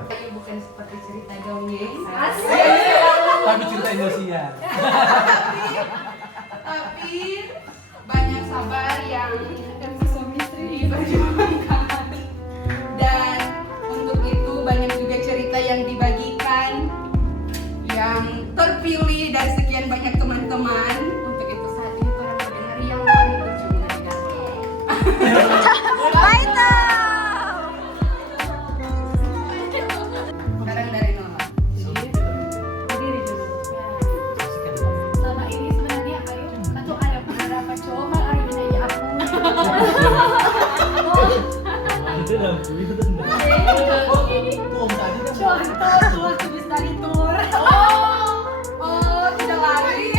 Ayo bukan seperti cerita dongeng, Tapi cerita Indonesia. tapi banyak sabar yang suami istri diperjuangkan. Dan untuk itu banyak juga cerita yang dibagikan, yang terpilih dari sekian banyak teman-teman. Untuk itu saat ini kita mendengar yang paling lucu dari dalam. Sekarang dari Nola. Berdiri dulu. Selama ini sebenarnya Ayu atau ada beberapa cowok malah Ayu nanya aku. Itu lampu itu tuh. Tuh tadi kan. Contoh tuh tulis dari tour. Oh, tidak lari.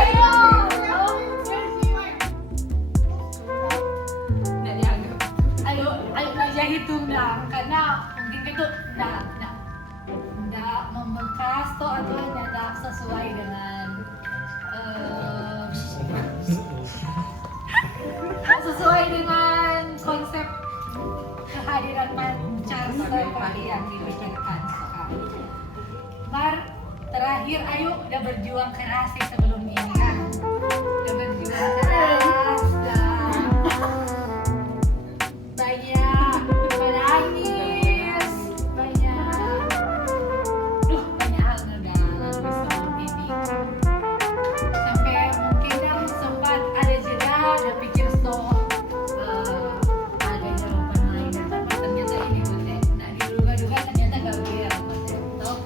Nggak dianggap. Ayo aja hitung dah, karena mungkin itu nggak membekas tuh atau tidak sesuai dengan sesuai dengan konsep kehadiran pacar seperti yang dipikirkan sekali. Mar, terakhir Ayu udah berjuang keras sih sebelum ini kan, udah berjuang keras dan banyak menangis, banyak hal ngedalam sebelum ini. Sampai mungkin kan sempat ada jeda, ada pikir stop, ada jawaban lain, tapi ternyata ini betul. Nah diduga-duga ternyata Gabriel betul.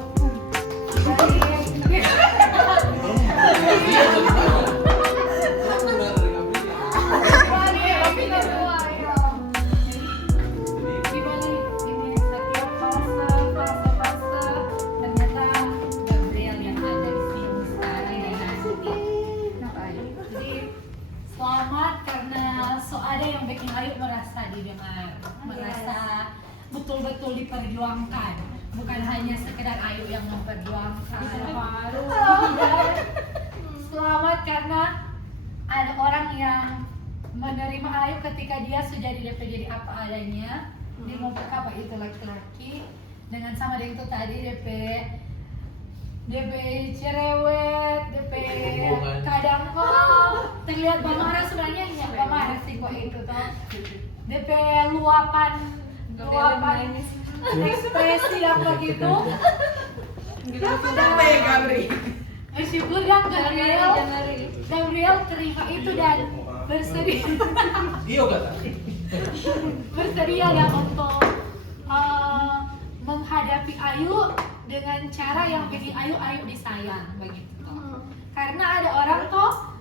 Selamat karena ada yang bikin Ayu merasa didengar, merasa betul-betul diperjuangkan, bukan hanya sekedar Ayu yang memperjuangkan. Selamat karena ada orang yang menerima Ayu ketika dia sudah jadi apa adanya. Dia mau apa itu laki-laki dengan sama dengan itu tadi DP cerewet, DP kadang terlihat marah sebenarnya nggak marah sih kok itu toh. DP luapan ekspresi yang begitu. Apa ya Gabri? Syukur kan Gabriel terima itu dan bersedia. Iya kata. Bersedia ya untuk menghadapi Ayu dengan cara yang bikin Ayu disayang begitu. Karena ada orang tuh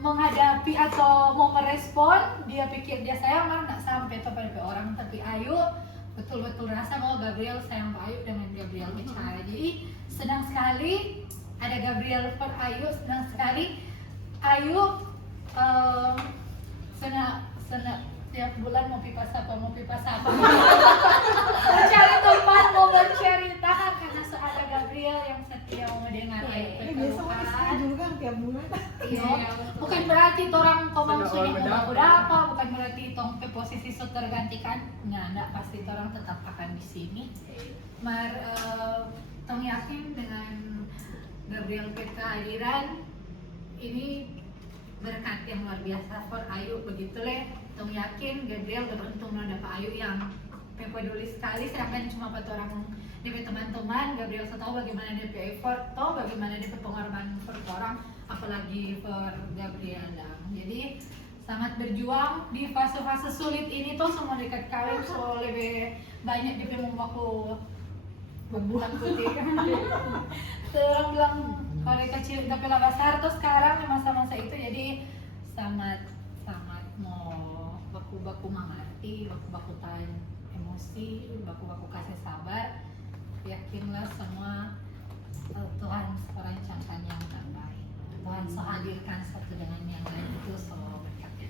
menghadapi atau mau merespon, dia pikir dia sayang kan nggak sampai tuh pada orang, tapi Ayu betul-betul rasa bahwa Gabriel sayang Pak Ayu dengan Gabriel bicara. Jadi senang sekali ada Gabriel per Ayu, senang sekali Ayu senang tiap bulan mau pipa sapa mencari tempat mau berceritakan karena ada Gabriel yang setia mau mendengar Ayu berkeluhan. Dulu kan tiap bulan. Iya, bukan berarti orang komang sudah apa, bukan berarti tong ke posisi so tergantikan. Nggak pasti orang tetap akan di sini. Tong yakin dengan Gabriel kehadiran ini berkat yang luar biasa for Ayu begitu leh. Tong yakin Gabriel beruntung ada Pak Ayu yang peduli sekali, sedangkan cuma buat orang DP teman-teman. Gabriel tahu bagaimana DP effort, tahu bagaimana DP pengorbanan per orang, apalagi per Gabriel. Jadi sangat berjuang di fase-fase sulit ini tuh semua dekat kalian, so lebih banyak DP membaku bulan putih. Terang bilang kalau kecil tapi lah besar tuh sekarang di masa-masa itu, jadi sangat mau baku mengerti, baku tahan emosi, baku kasih sabar. Yakinlah semua Tuhan merancangkan yang terbaik. Tuhan hadirkan satu dengan yang lain itu selalu berkati.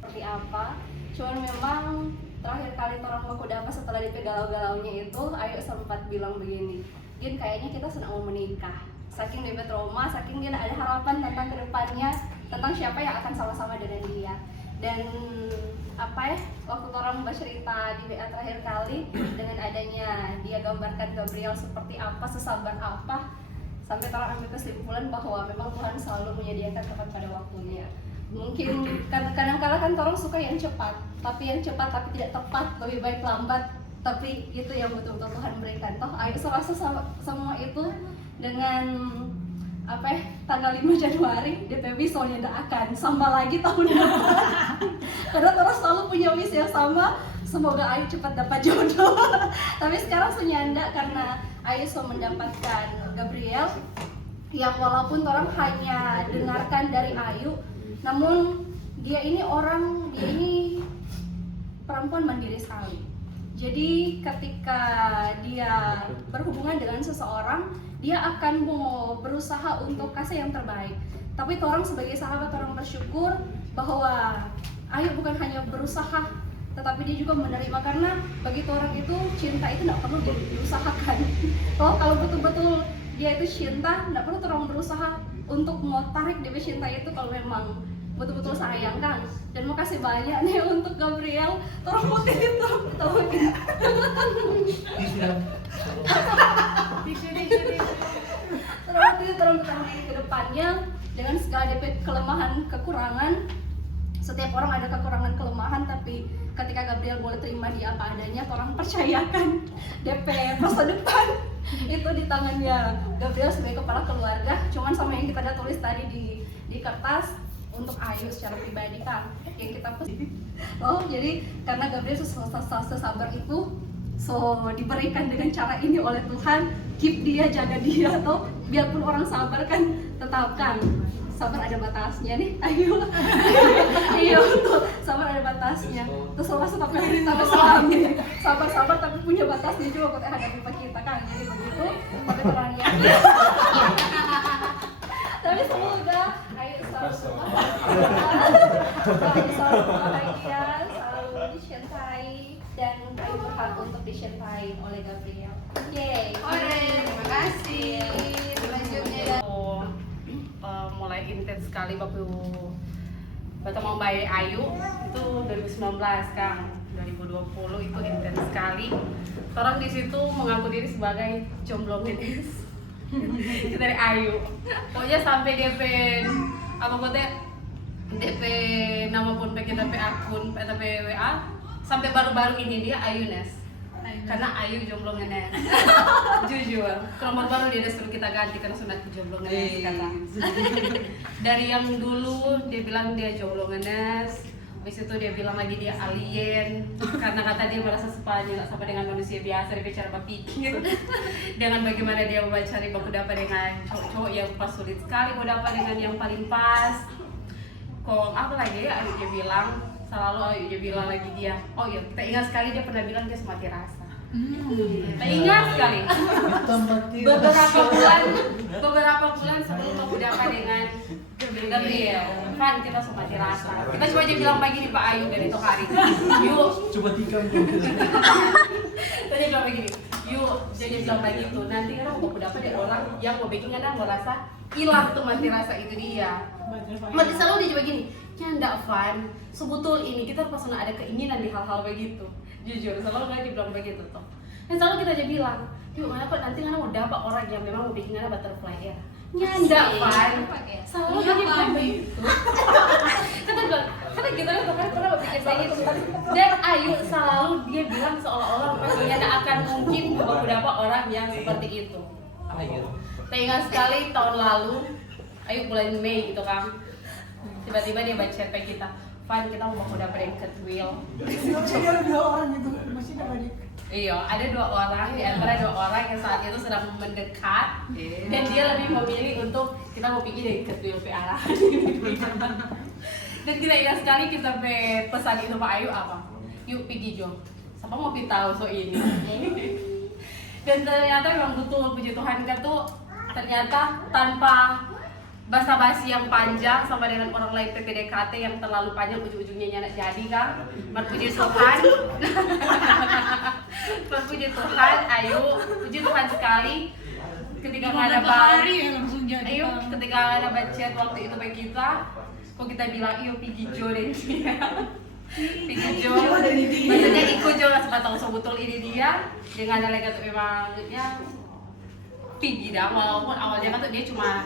Seperti apa? Cuman memang terakhir kali orang baku dapat setelah DP galau-galaunya itu, Ayu sempat bilang begini, Gin kayaknya kita sedang mau menikah. Saking DP trauma, saking dia ada harapan tentang kedepannya, tentang siapa yang akan sama-sama dengan dia. Dan waktu orang bercerita di WA terakhir kali, dengan adanya dia gambarkan Gabriel seperti apa, sesabar apa, sampai orang ambil kesimpulan bahwa memang Tuhan selalu menyediakan tepat pada waktunya. Mungkin kadang-kala kan orang suka yang cepat tapi tidak tepat, lebih baik lambat tapi itu yang betul-betul Tuhan berikan. Toh ayo serasa semua itu dengan tanggal 5 Januari DP soalnya tidak akan sama lagi tahun depan. Karena terus selalu punya wish yang sama, semoga Ayu cepat dapat jodoh. Tapi sekarang senyanda karena Ayu so mendapatkan Gabriel yang walaupun orang hanya dengarkan dari Ayu, namun dia ini perempuan mandiri sekali. Jadi ketika dia berhubungan dengan seseorang, dia akan mau berusaha untuk kasih yang terbaik. Tapi orang sebagai sahabat, orang bersyukur bahwa Ayu bukan hanya berusaha, tetapi dia juga menerima, karena bagi orang itu cinta itu tidak perlu diusahakan. Kalau betul-betul dia itu cinta, tidak perlu orang berusaha untuk mau tarik dia cinta itu kalau memang betul-betul sayang kan. Dan makasih banyak nih untuk Gabriel, tolong putih itu, tolong terus ke depannya dengan segala DP kelemahan kekurangan. Setiap orang ada kekurangan kelemahan, tapi ketika Gabriel boleh terima dia apa adanya, orang percayakan DP masa depan itu di tangannya Gabriel sebagai kepala keluarga. Cuman sama yang kita ada tulis tadi di kertas untuk Ayu secara pribadi kan yang kita jadi karena Gabriel sesabar itu, so diberikan dengan cara ini oleh Tuhan, keep dia, jaga dia. Atau biarpun orang sabar kan, tetapkan sabar ada batasnya nih Ayu. Iya betul, sabar ada batasnya. Terus orang tetap kita selami sabar tapi punya batasnya juga buat hadapi kita kan. Jadi begitu tapi terangnya. Tapi semoga Ayu selalu bahagia, selalu dicintai, dan Ayu berhak untuk dicintai oleh Gabriel. Yeay. Terima kasih. Selanjutnya mulai intens sekali waktu mau bayar Ayu itu 2019 Kang, 2020 itu intens sekali. Orang di situ mengaku diri sebagai jomblo medis dari Ayu. Pokoknya sampai DP DP nama pun pakai DP akun, DP WA, sampai baru-baru ini dia Ayunes. Karena Ayu jomblo ngenes. Jujur, nomor baru dia suruh kita ganti karena sunat jomblo ngenes kata. Dari yang dulu dia bilang dia jomblo ngenes, habis itu dia bilang lagi dia alien karena kata dia merasa sepanya nggak sama dengan manusia biasa, dia bicara berpikir dengan bagaimana dia mencari baku dapat dengan cowok-cowok yang pas, sulit sekali mau dapat dengan yang paling pas. Kok apa lagi ya Ayu dia bilang, selalu Ayu dia bilang lagi dia, oh iya kita ingat sekali dia pernah bilang dia semati rasa. Kita ingat sekali beberapa bulan sebelum aku dapat dengan Gabriel, kan kita semati rasa. Kita cuma aja bilang begini Pak Ayu dari Tokari, yuk Coba tikam tuh. kita bilang begini, yuk jadi bilang begitu. Nanti kan aku dapat dari orang yang mau bikin kan merasa hilang tuh mati rasa itu dia. Mati selalu dia coba gini, ya enggak Van, sebetul ini kita pasti ada keinginan di hal-hal begitu. Jujur, selalu nggak dibilang begitu tuh. Dan selalu kita aja bilang, yuk kenapa nanti kan mau dapat orang yang memang mau bikin ada butterfly ya. Nyandak Van, selalu dia bilang begitu. Karena kita kan pernah berpikir begitu. Dan Ayu selalu dia bilang seolah-olah pastinya tidak akan mungkin aku dapat orang yang seperti itu. Teringat sekali tahun lalu, Ayu bulan Mei itu kan, tiba-tiba dia baca chat kita, Van kita mau dapat yang Ketwil. Ada 2 orang itu masih dapat. Iya, ada 2 orang, di antara 2 orang yang saat itu sedang mendekat, dan dia lebih memilih untuk kita mau pergi dari Ketwil ke arah. Dan kita ingat sekali kita pesan itu Pak Ayu apa? Yuk pergi Jo. Siapa mau tahu so ini? Dan ternyata memang betul, puji Tuhan kan tuh ternyata tanpa basa-basi yang panjang sama dengan orang lain PPDKT yang terlalu panjang ujung-ujungnya nyanak jadi kan. Berpuji Tuhan. Berpuji Tuhan, Ayu, puji Tuhan sekali ketika nggak ada Ayu, ketika nggak ada chat waktu itu bagi kita, kok kita bilang iyo Pigi Jo dan dia Pigi Jo maksudnya ikut Jo lah sebatang sebetulnya ini dia dengan ada lagi tuh memang ya Pigi dah, walaupun awalnya kan tuh dia cuma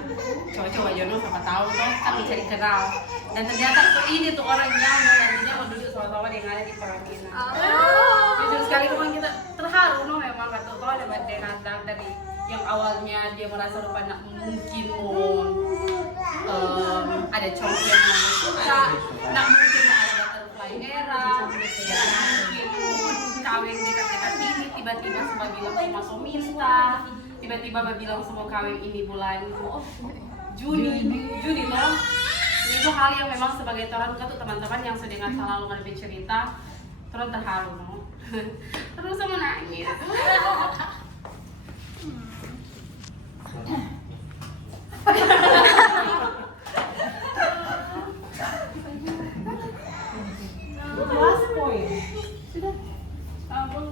coba-coba jono siapa tahu tuh kan mencari kenal dan ternyata tuh ini tuh orangnya nantinya mau duduk sama-sama yang ada di Peraminan. Jujur sekali memang kita terharu no memang gak tahu ada badai datang dari yang awalnya dia merasa lupa nak mungkin ada congkak yang suka, nak mungkin ada butterfly era, ya mungkin kawin dekat-dekat ini tiba-tiba semua bilang semua somista. Tiba-tiba bilang semua kawin ini bulan Juni loh. Itu hal yang memang sebagai orang tuh teman-teman yang sedang selalu ada bercerita terus terharu no. Terus sama nangis. Last point. Sudah. Ampun.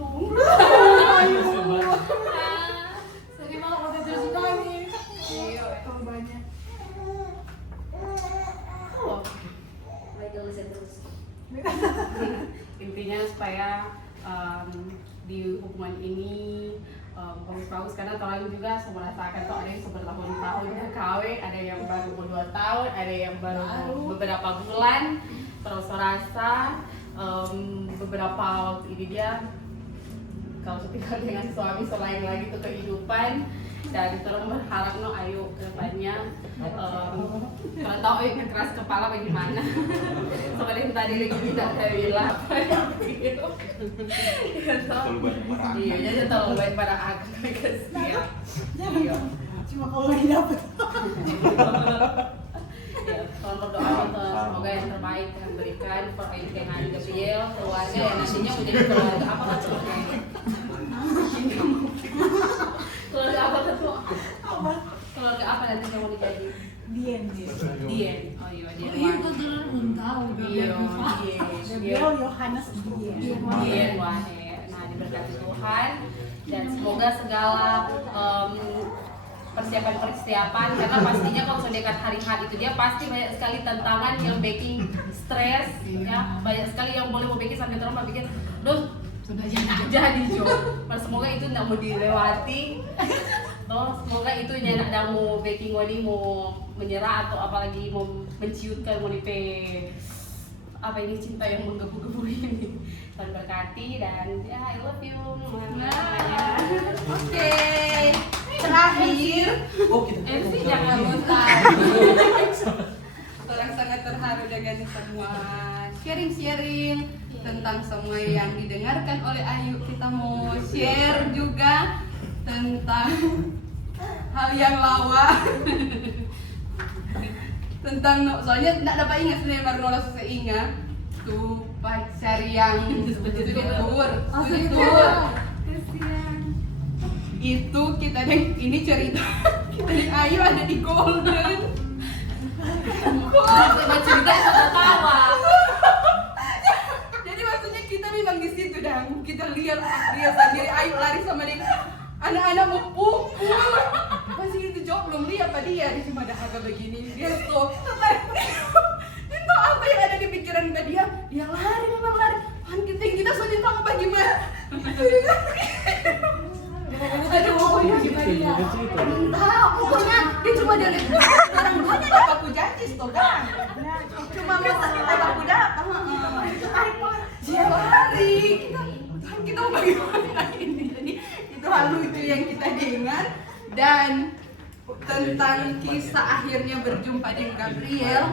Sedih banget waktu terus sekali. Iya. Korbannya. Baiklah, listen terus. Intinya supaya di hubungan ini bagus-bagus karena orang juga merasakan tuh ada yang bertahun-tahun kawin, ada yang baru 2 tahun, ada yang baru beberapa bulan. Terus merasa beberapa waktu ini dia kalau tinggal dengan suami selain lagi tuh kehidupan dan terus berharap no ayo ke depannya kalau tahu keras kepala bagaimana seperti yang tadi lagi tidak saya bilang gitu iya jadi terlalu baik pada aku kesian iya Cuma kalau lagi dapet. ya tolong berdoa untuk semoga yang terbaik yang berikan pernikahan Gabriel keluarga yang nantinya menjadi keluarga apa kan keluarga apa tuh keluarga apa nanti yang mau dijadi Dien. oh iya dia Iya, kau belum tahu. iya Gabriel Yohanes Dien. Dien Wahe. Nah diberkati Tuhan dan semoga segala persiapan karena pastinya kalau sudah dekat hari H itu dia pasti banyak sekali tantangan yang bikin stres ya banyak sekali yang boleh mau bikin sampai terus bikin duh sudah jadi Jo. Semoga itu tidak mau dilewati. Toh semoga itu tidak ada mau baking wani mau menyerah atau apalagi mau menciutkan mau dipe apa ini cinta yang menggebu-gebu ini. Tuhan berkati dan ya I love you. Oke. Terakhir, MC jangan lupa. orang sangat terharu dengan semua sharing-sharing tentang semua yang didengarkan oleh Ayu. Kita mau share juga tentang hal yang lawa tentang soalnya tidak dapat ingat sebenarnya baru nolak susah ingat tuh pacar yang studi tour itu kita ini cerita kita dan Ayu ada di Golden Cerita itu tertawa. jadi maksudnya kita memang di situ dan kita lihat dia sendiri Ayu lari sama dia anak-anak mau pukul masih itu jawab belum lihat apa dia cuma ada harga begini dia stop itu apa yang ada di pikiran dia lari memang lari kita soalnya tahu bagaimana aduh gimana dia entah pokoknya dia cuma dari orang duanya dapat aku janji stop kan cuma masalah aku dapat dia lari kita mau bagaimana ini jadi itu hal lucu yang kita dengar dan tentang kisah akhirnya berjumpa dengan Gabriel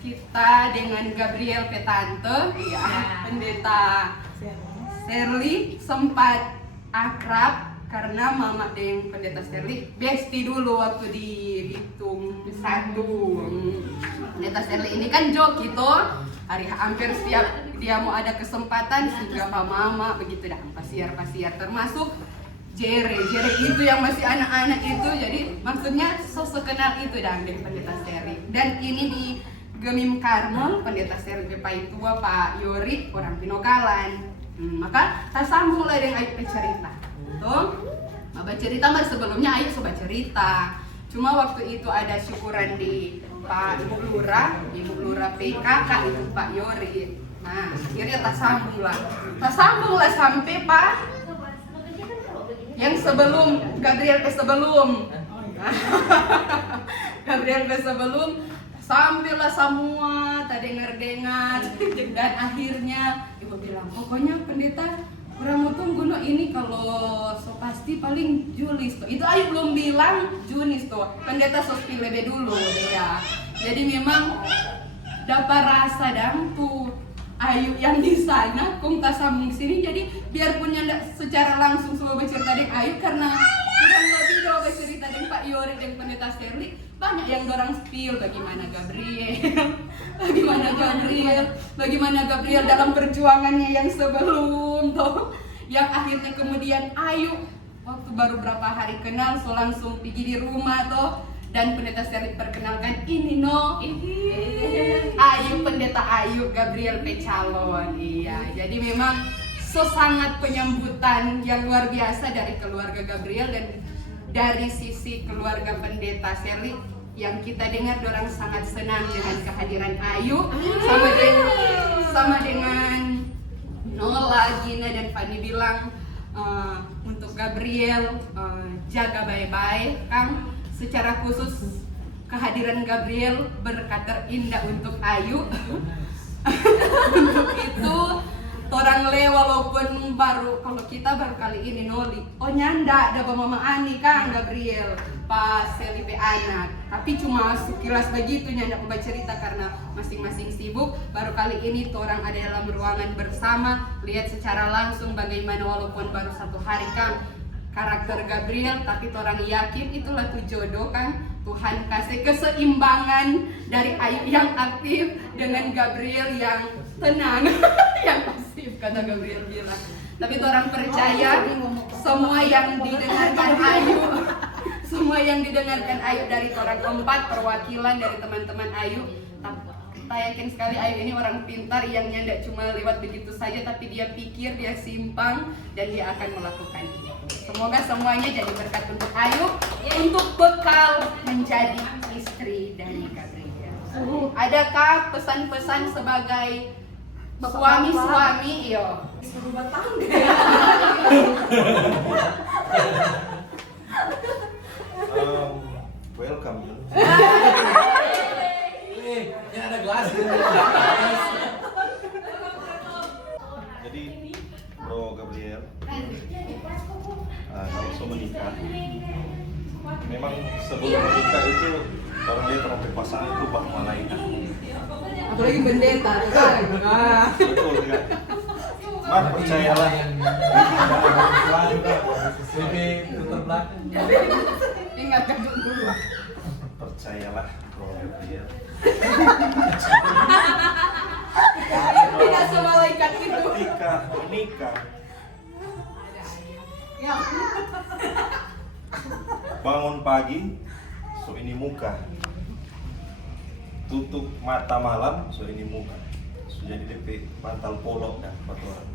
kita dengan Gabriel Petante ya pendeta Shirley sempat akrab karena mama dengan pendeta Shirley bestie dulu waktu di Bitung satu pendeta Shirley ini kan jok gitu hari hampir setiap dia mau ada kesempatan sudah mama begitu dah pasiar termasuk Jere itu yang masih anak-anak itu jadi maksudnya sosok kenal itu dah dengan pendeta Shirley dan ini di Gemim Karmel pendeta Shirley Pai tua Pak Yori orang Pinokalan maka tak sambung mulai dengan Ayu cerita tuh Maba cerita mas sebelumnya Ayu coba cerita cuma waktu itu ada syukuran di Pak Ibu Lurah PKK itu Pak Yori. Nah, akhirnya tak sambung lah sampai Pak yang sebelum Gabriel sebelum sampailah semua tak dengar dan akhirnya ibu bilang pokoknya pendeta kurang mau tunggu no ini kalau so pasti paling Julis tuh itu Ayu belum bilang Junis tuh pendeta sospil lebih dulu ya jadi memang dapat rasa dan tuh Ayu yang di sana kung sambung sini jadi biarpun yang secara langsung semua bercerita dengan Ayu karena kurang lebih kalau bercerita dengan Pak Yori dan pendeta Sterling banyak yang dorang spill bagaimana Gabriel dalam perjuangannya yang sebelum tuh yang akhirnya kemudian Ayu waktu baru berapa hari kenal so langsung pergi di rumah tuh dan pendeta Sterling perkenalkan ini no Ayu pendeta Ayu Gabriel Pecalon iya jadi memang so sangat penyambutan yang luar biasa dari keluarga Gabriel dan dari sisi keluarga pendeta Sterling yang kita dengar dorang sangat senang dengan kehadiran Ayu sama dengan Nola, Gina dan Fanny bilang untuk Gabriel jaga baik-baik Kang secara khusus kehadiran Gabriel berkat terindah untuk Ayu untuk itu orang le walaupun kalau kita baru kali ini noli nyanda ada mama Ani Kang Gabriel pas Selipe anak tapi cuma sekilas begitu nyanda aku cerita karena masing-masing sibuk baru kali ini orang ada dalam ruangan bersama lihat secara langsung bagaimana walaupun baru 1 hari Kang karakter Gabriel tapi orang yakin itulah tuh jodoh kan Tuhan kasih keseimbangan dari Ayu yang aktif dengan Gabriel yang tenang yang pasif kata Gabriel bilang tapi orang percaya semua yang didengarkan Ayu dari orang keempat perwakilan dari teman-teman Ayu kita yakin sekali Ayu ini orang pintar yang nyanda cuma lewat begitu saja tapi dia pikir, dia simpang dan dia akan melakukan itu. Semoga semuanya jadi berkat untuk Ayu untuk bekal menjadi istri dari Gabriel. Adakah pesan-pesan sebagai suami-suami iyo? Berubah tangga. Welcome. Ini ada gelas. Jadi Bro Gabriel, kalau so menikah, memang sebelum menikah itu orang lihat orang berpasangan itu bak malaikat. Apalagi pendeta kan? Betul kan? Mas percayalah. Lebih terbelakang. Ingat kadung dulu. Percayalah Bro Gabriel. Tidak semalaikat itu. Ketika menikah, Ya. bangun pagi, so ini muka. Tutup mata malam, so ini muka. So jadi DP bantal polo dan kotoran.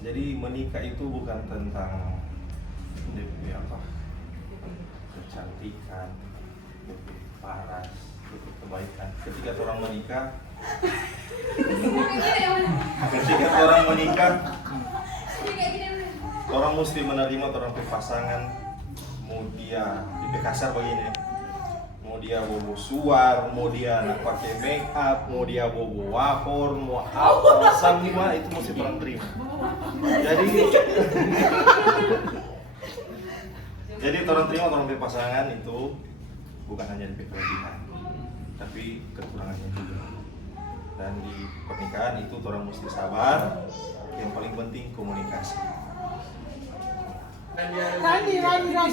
Jadi menikah itu bukan tentang DP apa kecantikan, DP paras, DP kebaikan. Ketika orang menikah, orang mesti menerima orang pasangan. Mau dia DP kasar begini, mau dia bobo suar, mau dia nak pakai make up, mau dia bobo wapor, mau apa semua itu mesti orang terima. Jadi orang terima orang pasangan itu bukan hanya di kelebihan, tapi kekurangannya juga. Dan di pernikahan itu orang mesti sabar. Yang paling penting komunikasi. Rani.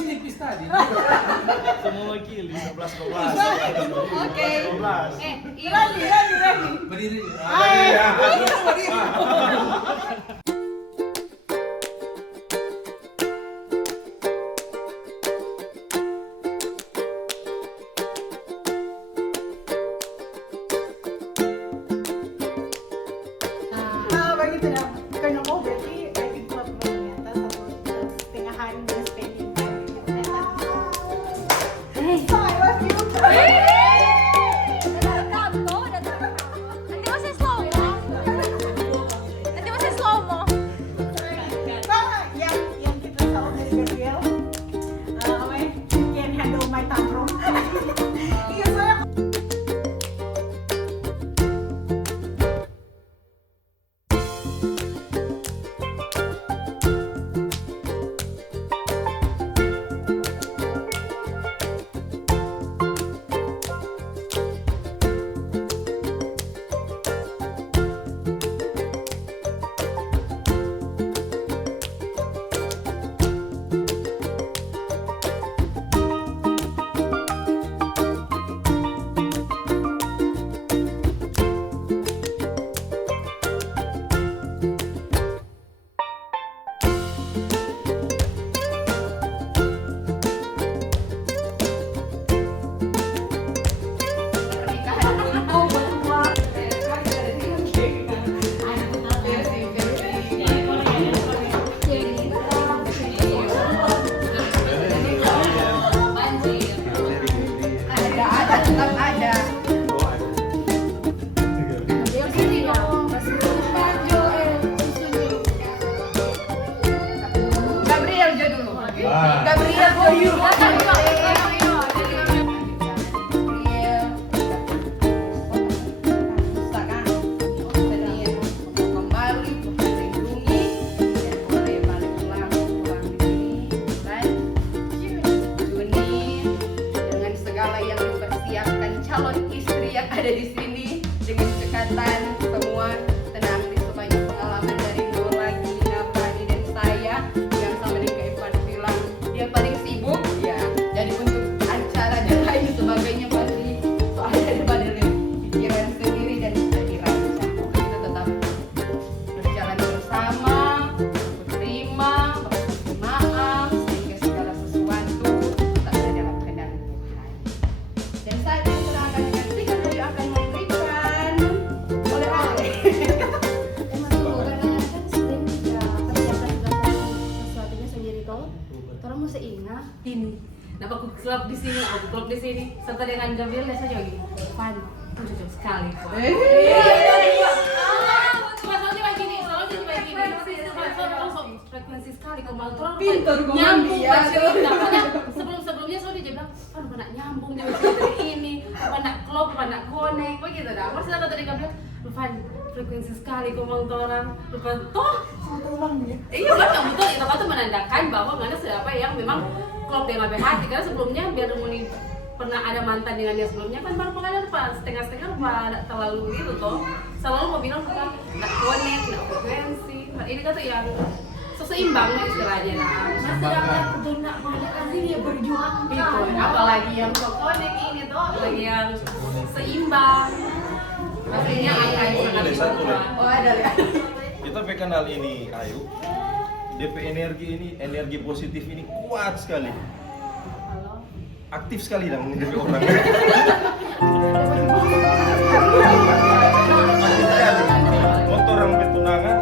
Tipis tadi. Semua wakili 11. Oke. 12. Rani. Berdiri. Begitu dah. Karena mau berarti itu buat ternyata 1,5 hari dan spending time. I love you. Gabriel Boyu. Calon istri yang ada di sini dengan cekatan semua tenang di sebanyak pengalaman dari Nur lagi, Nafani dan saya yang sama dengan Kak Evan bilang dia paling sibuk ya. Jadi untuk acara dan lain sebagainya pasti soalnya daripada pikiran sendiri dan bisa dirancang. Kita tetap berjalan bersama, berterima, berkasih maaf sehingga segala sesuatu tak ada dalam kendali Tuhan. Dan saat ini kita akan menyaksikan Ayu akan memberikan oleh-oleh. Emang tuh kadang-kadang kan sering ya persiapan segala sesuatunya sendiri toh. Orang mesti ingat Ini, kenapa aku klub di sini, aku klub di sini, serta dengan Gabriel ya saja lagi. Fan, itu cocok sekali. Masalahnya kayak gini, soalnya kayak gini. Langsung frekuensi sekali kalau mau terus Pintar gue nyambung mandi, ya. cerita. Karena sebelumnya soalnya dia bilang, aduh nak nyambung dia cerita ini, apa nak klub, apa nak connect, begitu dah. Masih ada tadi Gabriel, Fan, frekuensi sekali kalau mau orang, lupa toh. Iya betul itu kan tuh menandakan bahwa mana siapa yang memang klop dengan lebih hati karena sebelumnya biar Muni pernah ada mantan dengan dia sebelumnya kan baru pengen lupa setengah-setengah lupa tidak terlalu gitu toh selalu mau bilang suka nggak connect nggak frekuensi nah, ini kan tuh yang seimbang istilahnya lah Sedangkan udah nak banyak kali dia berjuang. itu apalagi yang connect ini tuh lagi yang seimbang maksudnya angka yang sangat Ada satu berubah. lagi. Oh ada ya. Kita kenal ini Ayu. DP energi ini, energi positif ini kuat sekali. Aktif sekali dan menjadi orang. Aktif sekali. Waktu orang bertunangan